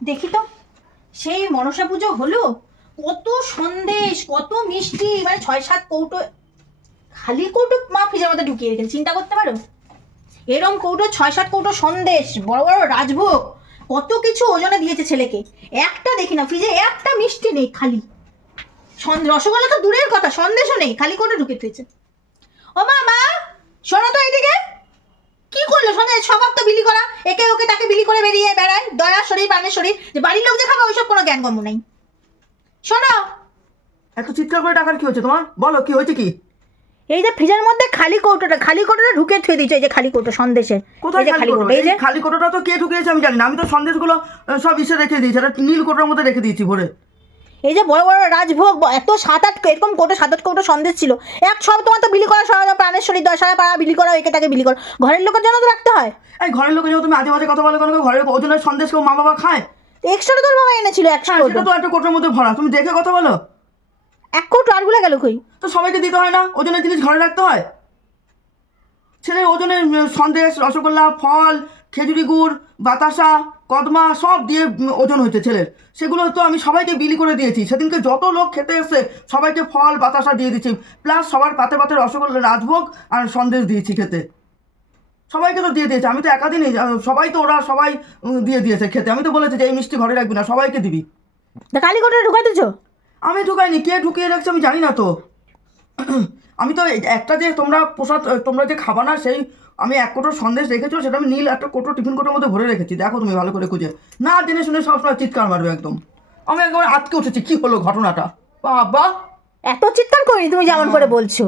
দেখি তো, সেই মনসা পুজো হলো, কত সন্দেশ, কত মিষ্টি, মানে 6-7 কৌটো, খালি কৌটো মা ফ্রিজের মধ্যে ঢুকিয়ে রেখেছে, চিন্তা করতে পারো। এরম কৌটো 6-7 কৌটো সন্দেশ, বড় বড় রাজভোগ, কত কিছু ওজনে দিয়েছে ছেলেকে। একটা দেখি না ফ্রিজে একটা মিষ্টি নেই, খালি রসগোল্লা তো দূরের কথা, সন্দেশও নেই, খালি কৌটো ঢুকে দিয়েছে। ও মা, মা শোনো তো এইদিকে, কি করলো সন্দেশ? স্বভাব তো বিলি করা, একে ওকে তাকে বিলি করে বেরিয়ে বেড়ায়, দয়ার শরীর প্রাণের শরীর, যে বাড়ির লোক যে খাবে ওইসব কোনো জ্ঞান গম্য নেই। শোনো, এত চিৎকার করে টাকার কি হচ্ছে তোমার? বলো কি হয়েছে কি? এই যে ফ্রিজের মধ্যে খালি কৌটোটা ঢুকে থুয়ে দিয়েছে, এই যে খালি কৌটো সন্দেশের। কোথায় এই যে খালি কৌটো? এই যে এই খালি কৌটোটা তো কে ঢুকিয়েছে আমি জানি না। আমি তো সন্দেশগুলো সব ইসে রেখে দিয়েছি, একটা নীল কৌটোর মধ্যে রেখে দিয়েছি ভরে। এই যে বড় বড় রাজভোগ, এত 7-8 এরকম কৌটো, 7-8 কৌটো সন্দেশ ছিল। এক সব তোমার তো বিলি করা, সারা প্রাণের শরীর, সারা পাড়া বিলি করা, একে তাকে বিলি করা, ঘরের লোকের জন্য তো রাখতে হয়। এই ঘরের লোকের জন্য তুমি আজে বাজে কথা বলো কেন? ঘরের ওজনের সন্দেশ কেউ মা বাবা খায়? এক্সট্রা তোর বাবা এনেছিল 100 হ্যাঁ, কৌটো, সেটা তো একটা কৌটোর মধ্যে ভরা, তুমি দেখে কথা বলো। 1 কৌটো আরগুলো গেল কই? তো সবাইকে দিতে হয় না? ওজনের জিনিস ঘরে রাখতে হয়। ছেলের ওজনের সন্দেশ, রসগোল্লা, ফল, খেজুরি গুড়, বাতাসা, কদমা সব দিয়ে ওজন হয়েছে ছেলের। সেগুলো তো আমি সবাইকে বিলি করে দিয়েছি। সেদিনকে যত লোক খেতে এসছে সবাইকে ফল বাতাসা দিয়ে দিচ্ছি, প্লাস সবার পাতে পাতে রসগোল্লা, রাজভোগ আর সন্দেশ দিয়েছি খেতে। সবাইকে তো দিয়ে দিয়েছে, আমি তো একা দিনই, সবাই তো ওরা সবাই দিয়ে দিয়েছে খেতে। আমি তো বলেছি যে এই মিষ্টি ঘরে রাখবি না, সবাইকে দিবি। কালি কৌটোটা ঢুকাই দিছো? আমি ঢুকাইনি, কে ঢুকিয়ে রাখছে আমি জানি না তো। আমি তো একটা যে তোমরা প্রসাদ, তোমরা যে খাবা না, সেই আমি 1 কোটো সন্দেশ রেখেছো, সেটা আমি নীল একটা কোটো টিফিন কোটোর মধ্যে ভরে রেখেছি। দেখো তুমি ভালো করে খুঁজে, না জেনে শুনে সবসময় চিৎকার মারবে একদম। আমি একদম আটকে উঠেছি, কি হলো ঘটনাটা? বাবা, এত চিৎকার করিনি তুমি যেমন করে বলছো।